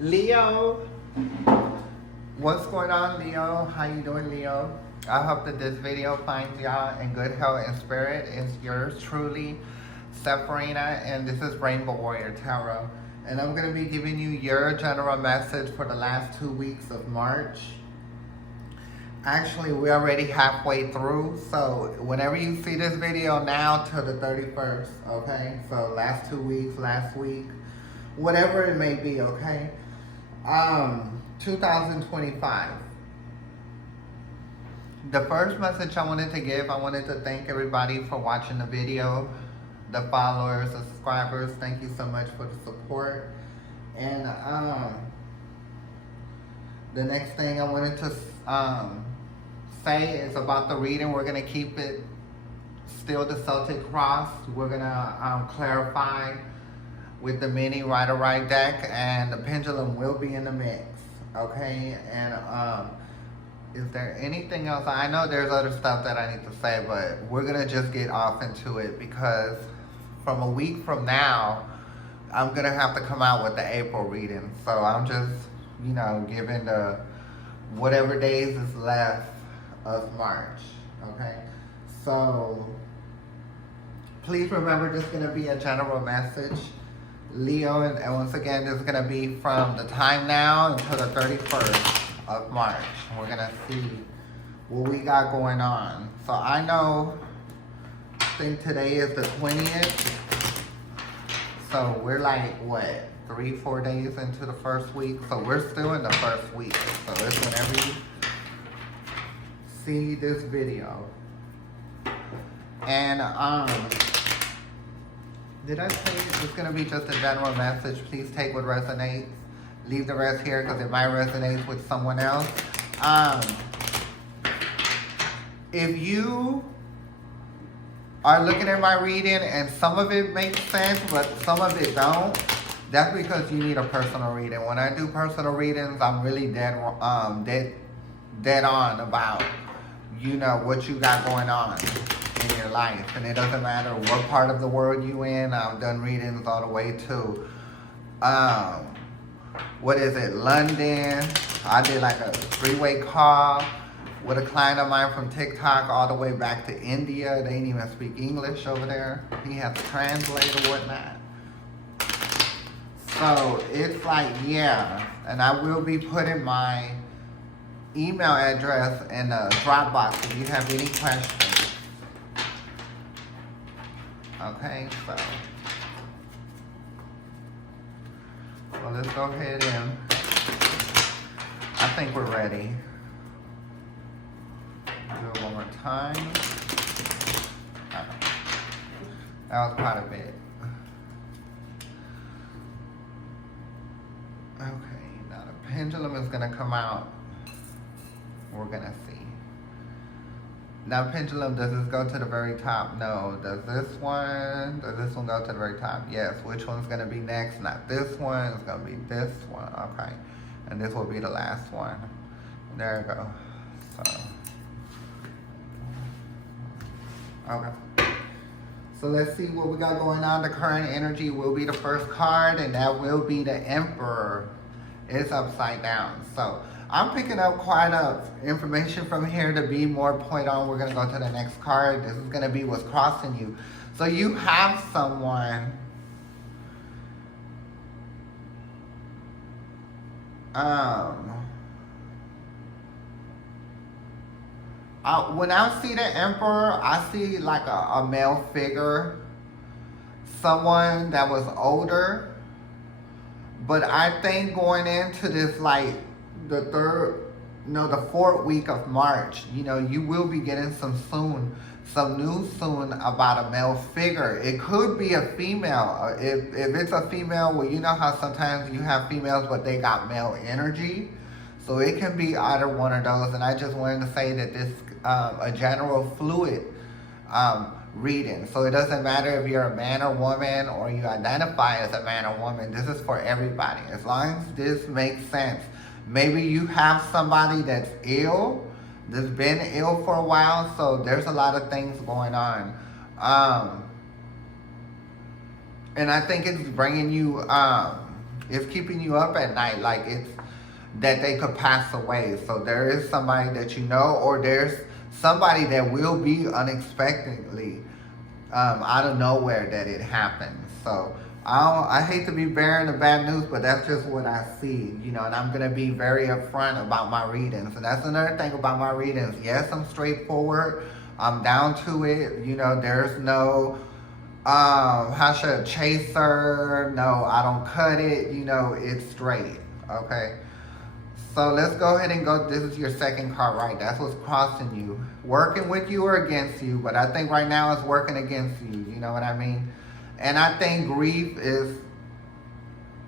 Leo, what's going on, Leo? How you doing, Leo? I hope that this video finds y'all in good health and spirit. It's yours truly, Sephirina, and this is Rainbow Warrior Tarot. And I'm going to be giving you your general message for the last 2 weeks of March. Actually, we're already halfway through, so whenever you see this video now till the 31st, okay? So last 2 weeks, last week, whatever it may be, okay? 2025. The first message I wanted to give, I wanted to thank everybody for watching the video. The followers, the subscribers, thank you so much for the support. And the next thing I wanted to say is about the reading. We're going to keep it still the Celtic Cross. We're going to clarify with the mini Rider-Waite deck, and the pendulum will be in the mix, okay? And is there anything else? I know there's other stuff that I need to say, but we're going to just get off into it because from a week from now, I'm going to have to come out with the April reading. So I'm just, you know, giving the whatever days is left of March, okay? So please remember, this is going to be a general message, Leo, and once again, this is going to be from the time now until the 31st of March. We're going to see what we got going on. So I know, I think today is the 20th, so we're like, what, 3-4 days into the first week? So we're still in the first week. So it's whenever you see this video. And did I say it's gonna be just a general message? Please take what resonates. Leave the rest here because it might resonate with someone else. If you are looking at my reading and some of it makes sense, but some of it don't, that's because you need a personal reading. When I do personal readings, I'm really dead on about, you know, what you got going on in your life. And it doesn't matter what part of the world you in. I've done readings all the way to, what is it, London. I did like a 3-way call with a client of mine from TikTok all the way back to India. They didn't even speak English over there. He has to translate or whatnot. So it's like, yeah. And I will be putting my email address in the Dropbox if you have any questions. Okay, so well, let's go ahead and I think we're ready. Do it one more time. That was quite a bit. Okay, now the pendulum is gonna come out. We're gonna see. Now pendulum, does this go to the very top? No. Does this one go to the very top? Yes. Which one's gonna be next? Not this one, it's gonna be this one. Okay. And this will be the last one. There you go. So okay. So let's see what we got going on. The current energy will be the first card, and that will be the Emperor. It's upside down. So I'm picking up quite a information from here to be more point on. We're gonna go to the next card. This is gonna be what's crossing you. So you have someone when I see the Emperor, I see like a male figure, someone that was older. But I think going into this, like the fourth week of March, you know, you will be getting some news soon about a male figure. It could be a female. If it's a female, well, you know how sometimes you have females, but they got male energy. So it can be either one of those. And I just wanted to say that this a general fluid reading. So it doesn't matter if you're a man or woman or you identify as a man or woman. This is for everybody. As long as this makes sense. Maybe you have somebody that's ill, that's been ill for a while. So there's a lot of things going on. And I think it's bringing you It's keeping you up at night, like it's that they could pass away. So there is somebody that you know, or there's somebody that will be unexpectedly out of nowhere that it happens. So I hate to be bearing the bad news, but that's just what I see, you know, and I'm going to be very upfront about my readings. And that's another thing about my readings. Yes, I'm straightforward. I'm down to it. You know, there's no, how should a chaser? No, I don't cut it. You know, it's straight. Okay. So let's go ahead and go. This is your second card, right? That's what's crossing you. Working with you or against you, but I think right now it's working against you. You know what I mean? And I think grief is,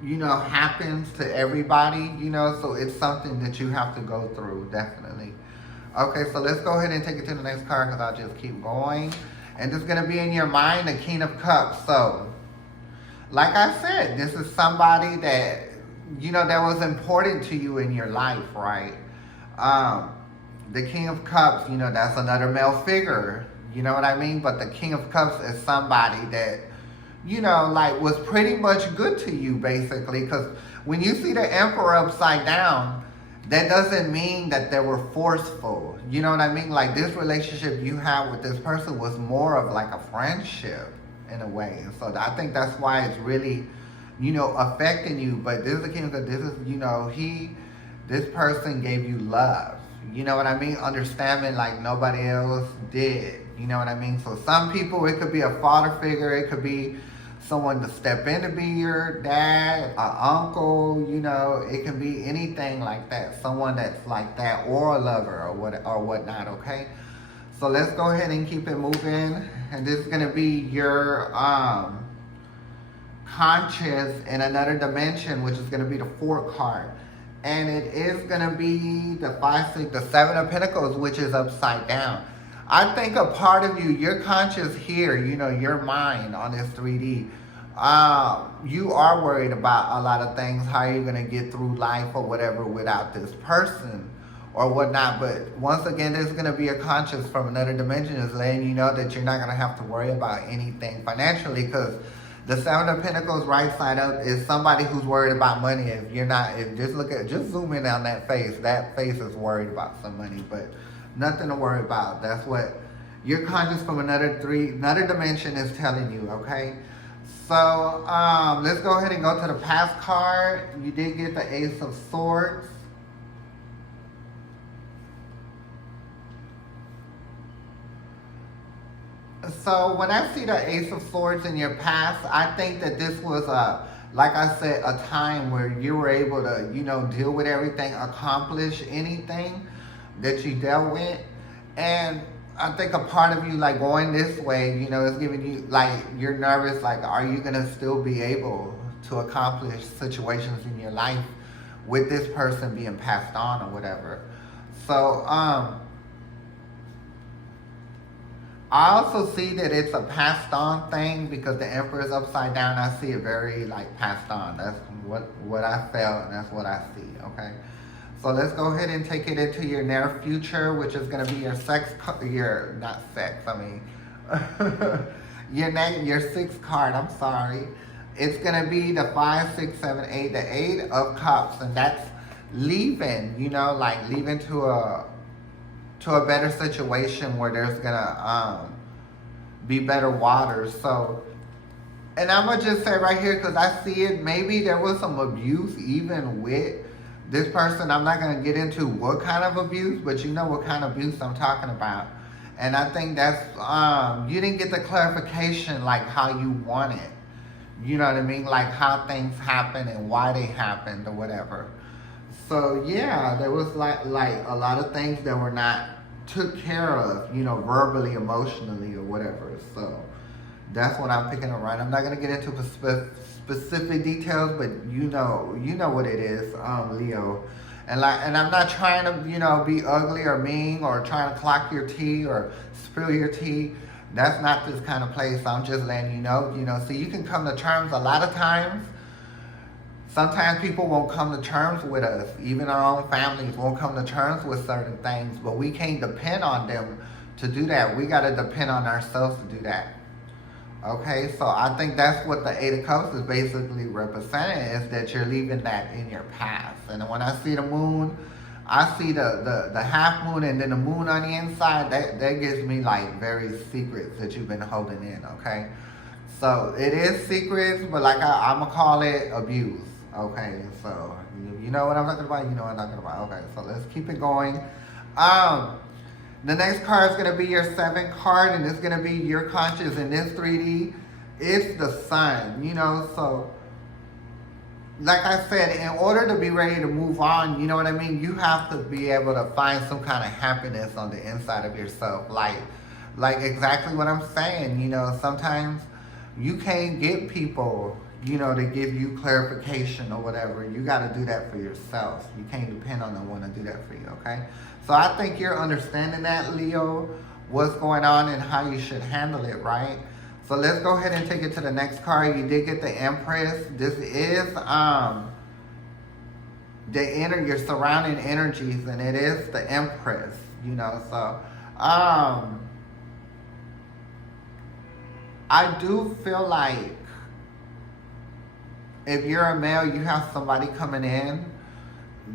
you know, happens to everybody, you know, so it's something that you have to go through, definitely. Okay, so let's go ahead and take it to the next card because I'll just keep going. And this is going to be in your mind, the King of Cups. So, like I said, this is somebody that, you know, that was important to you in your life, right? The King of Cups, you know, that's another male figure. You know what I mean? But the King of Cups is somebody that, you know, like was pretty much good to you, basically. Because when you see the Emperor upside down, that doesn't mean that they were forceful. You know what I mean? Like this relationship you have with this person was more of like a friendship in a way. And so I think that's why it's really, you know, affecting you. But this is the King of Cups. This is, you know, this person gave you love. You know what I mean? Understanding like nobody else did. You know what I mean? So some people, it could be a father figure. It could be someone to step in to be your dad, an uncle, you know. It can be anything like that. Someone that's like that, or a lover, or whatnot, okay? So let's go ahead and keep it moving. And this is going to be your conscious in another dimension, which is going to be the 4th card. And it is going to be the 5, 6, the 7 of Pentacles, which is upside down. I think a part of you, your conscious here, you know, your mind on this 3D, you are worried about a lot of things. How are you going to get through life or whatever without this person or whatnot? But once again, there's going to be a conscious from another dimension is letting you know that you're not going to have to worry about anything financially, because the 7 of Pentacles right side up is somebody who's worried about money. If you're not, just zoom in on that face is worried about some money, but nothing to worry about. That's what your conscious from another dimension is telling you, okay? So, let's go ahead and go to the past card. You did get the Ace of Swords. So when I see the Ace of Swords in your past, I think that this was like I said, a time where you were able to, you know, deal with everything, accomplish anything that you dealt with. And I think a part of you, like, going this way, you know, is giving you, like, you're nervous, like, are you going to still be able to accomplish situations in your life with this person being passed on or whatever. So, I also see that it's a passed on thing because the Emperor is upside down. I see it very like passed on. That's what I felt, and that's what I see, okay? So let's go ahead and take it into your near future, which is going to be your your 6th card, I'm sorry. It's going to be the 5, 6, 7, 8, the 8 of Cups, and that's leaving, you know, like leaving to a better situation where there's gonna be better waters. So, and I'm gonna just say right here, because I see it, maybe there was some abuse even with this person. I'm not gonna get into what kind of abuse, but you know what kind of abuse I'm talking about. And I think that's, you didn't get the clarification like how you want it. You know what I mean? Like how things happen and why they happened or whatever. So yeah, there was like a lot of things that were not took care of, you know, verbally, emotionally, or whatever. So that's what I'm picking up, right? I'm not gonna get into specific details, but you know what it is, Leo. And I'm not trying to, you know, be ugly or mean or trying to clock your tea or spill your tea. That's not this kind of place. I'm just letting you know, so you can come to terms a lot of times. Sometimes people won't come to terms with us. Even our own families won't come to terms with certain things, but we can't depend on them to do that. We got to depend on ourselves to do that. Okay, so I think that's what the Eight of Cups is basically representing, is that you're leaving that in your past. And when I see the moon, I see the half moon and then the moon on the inside. That gives me like very secrets that you've been holding in. Okay, so it is secrets, but like I'm gonna call it abuse. Okay, so you know what I'm talking about. You know what I'm talking about. Okay, so let's keep it going. Um, the next card is going to be your 7th card, and it's going to be your conscious in this 3D. It's the sun, so like I said, in order to be ready to move on, you know what I mean? You have to be able to find some kind of happiness on the inside of yourself. Like exactly what I'm saying, sometimes you can't get people, to give you clarification or whatever. You got to do that for yourself. You can't depend on no one to do that for you, okay? So I think you're understanding that, Leo, what's going on and how you should handle it, right? So let's go ahead and take it to the next card. You did get the Empress. This is your surrounding energies, and it is the Empress, so I do feel like if you're a male, you have somebody coming in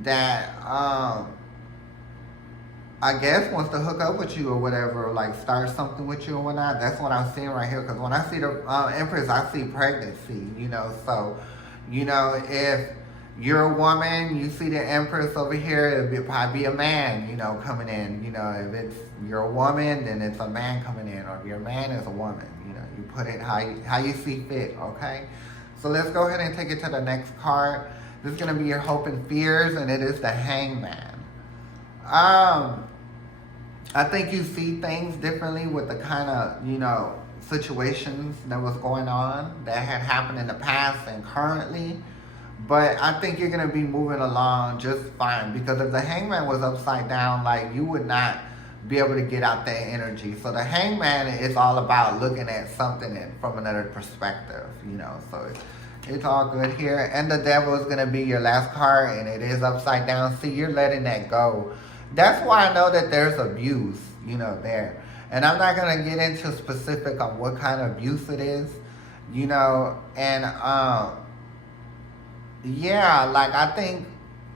that I guess wants to hook up with you or whatever, like start something with you or whatnot. That's what I'm seeing right here. Because when I see the Empress, I see pregnancy, So, if you're a woman, you see the Empress over here, it'll probably be a man, coming in. If you're a woman, then it's a man coming in. Or if you're a man, it's a woman. You put it how you see fit, okay? So let's go ahead and take it to the next card. This is going to be your hope and fears, and it is the Hangman. I think you see things differently with the kind of, situations that was going on that had happened in the past and currently. But I think you're going to be moving along just fine, because if the Hangman was upside down, like, you would not be able to get out that energy. So the Hangman is all about looking at something from another perspective, so it's all good here. And the Devil is going to be your last card, and it is upside down. See, you're letting that go. That's why I know that there's abuse, there. And I'm not going to get into specific on what kind of abuse it is, and yeah, like, I think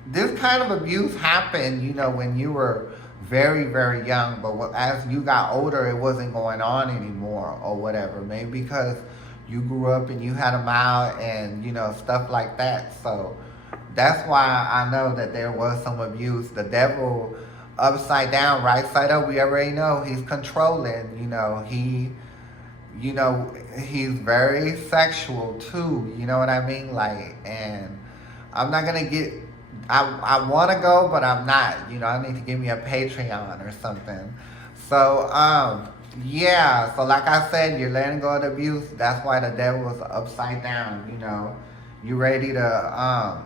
this kind of abuse happened, when you were very, very young, but as you got older, it wasn't going on anymore or whatever. Maybe because you grew up and you had them out and, stuff like that. So that's why I know that there was some abuse. The Devil, upside down, right side up, we already know he's controlling, he's very sexual too, you know what I mean? Like, and I'm not going to get, I want to go, but I'm not, I need to give me a Patreon or something. So, yeah, so like I said, you're letting go of the abuse. That's why the Devil is upside down, you ready to,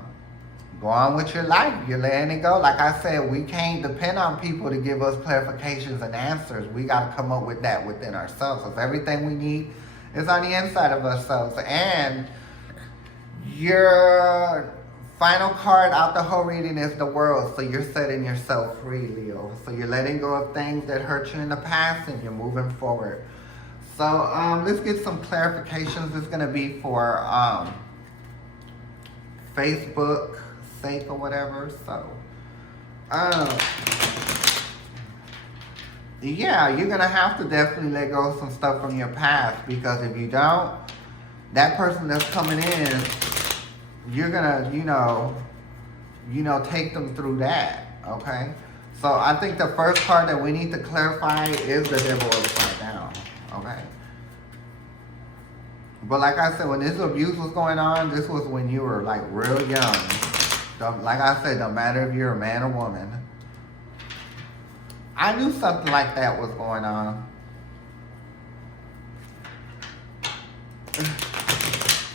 go on with your life. You're letting it go. Like I said, we can't depend on people to give us clarifications and answers. We got to come up with that within ourselves. Because everything we need is on the inside of ourselves. And your final card out the whole reading is the World. So you're setting yourself free, Leo. So you're letting go of things that hurt you in the past, and you're moving forward. So let's get some clarifications. This is going to be for Facebook sake or whatever. So yeah, you're gonna have to definitely let go of some stuff from your past, because if you don't, that person that's coming in, you're gonna take them through that. Okay, so I think the first card that we need to clarify is the Devil upside down. Okay, but like I said, when this abuse was going on, this was when you were like real young. Like I said, no matter if you're a man or woman. I knew something like that was going on.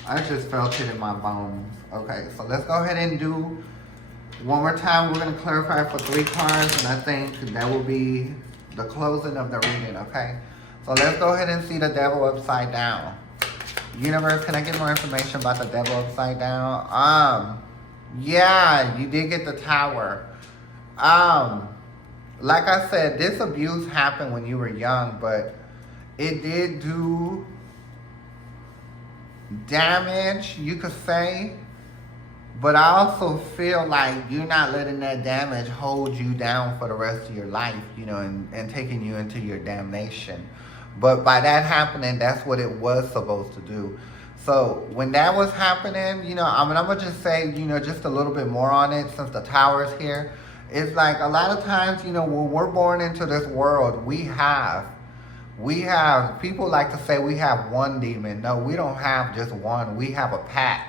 I just felt it in my bones. Okay, so let's go ahead and do one more time. We're going to clarify for 3 cards, and I think that will be the closing of the reading, okay? So let's go ahead and see the Devil upside down. Universe, can I get more information about the Devil upside down? Yeah, you did get the Tower. Like I said, this abuse happened when you were young, but it did do damage, you could say. But I also feel like you're not letting that damage hold you down for the rest of your life, and taking you into your damnation. But by that happening, that's what it was supposed to do. So when that was happening, I'm gonna just say, just a little bit more on it since the tower's here. It's like a lot of times, when we're born into this world, we have people like to say we have one demon. No, we don't have just one. We have a pack.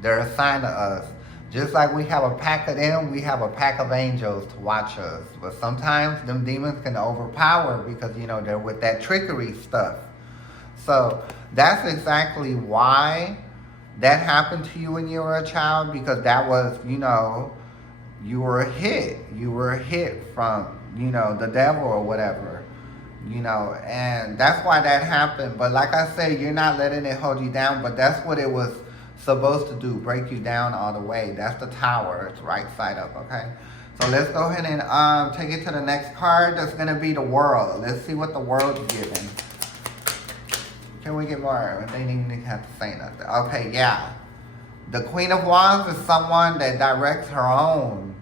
They're assigned to us. Just like we have a pack of them, we have a pack of angels to watch us. But sometimes them demons can overpower because, they're with that trickery stuff. So that's exactly why that happened to you when you were a child, because that was, you were hit. You were hit from, the devil or whatever. And that's why that happened. But like I said, you're not letting it hold you down, but that's what it was supposed to do, break you down all the way. That's the tower. It's right side up, okay? So let's go ahead and take it to the next card. That's going to be the world. Let's see what the world's giving. Can we get more? They didn't even have to say nothing. Okay, yeah. The Queen of Wands is someone that directs her own,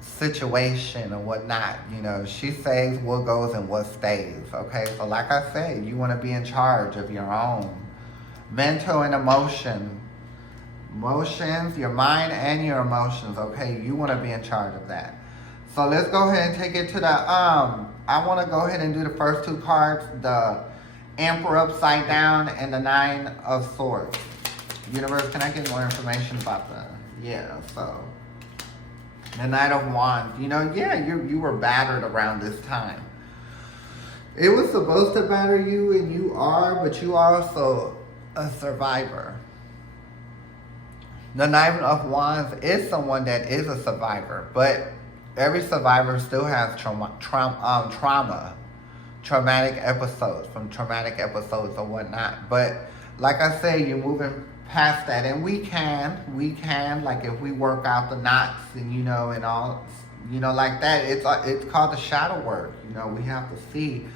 situation and whatnot. She says what goes and what stays, okay? So like I said, you want to be in charge of your own mental and emotions, your mind and your emotions, okay? You want to be in charge of that. So let's go ahead and take it to the, I want to go ahead and do the first two cards, the Emperor upside down and the Nine of Swords. Universe, can I get more information about that? Yeah, so the Knight of Wands, you were battered around this time. It was supposed to batter you, and you are, but you are also a survivor. The Knight of Wands is someone that is a survivor, but every survivor still has traumatic episodes or whatnot. But like I say, you're moving past that, and we can, like if we work out the knots and and all, like that. It's called the shadow work. We have to see,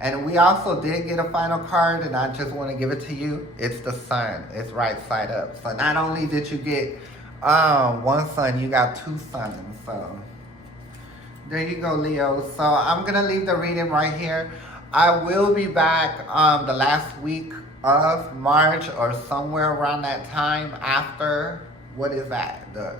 and we also did get a final card, and I just want to give it to you. It's the sun. It's right side up. So not only did you get one sun, you got two suns. So there you go, Leo. So I'm going to leave the reading right here. I will be back the last week of March or somewhere around that time after, what is that? The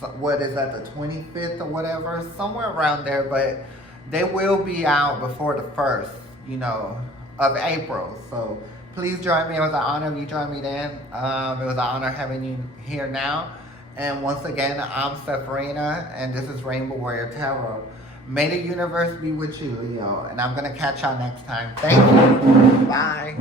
25th or whatever? Somewhere around there, but they will be out before the 1st, of April. So please join me. It was an honor if you joined me then. It was an honor having you here now. And once again, I'm Sephirina, and this is Rainbow Warrior Tarot. May the universe be with you, Leo. And I'm going to catch y'all next time. Thank you. Bye.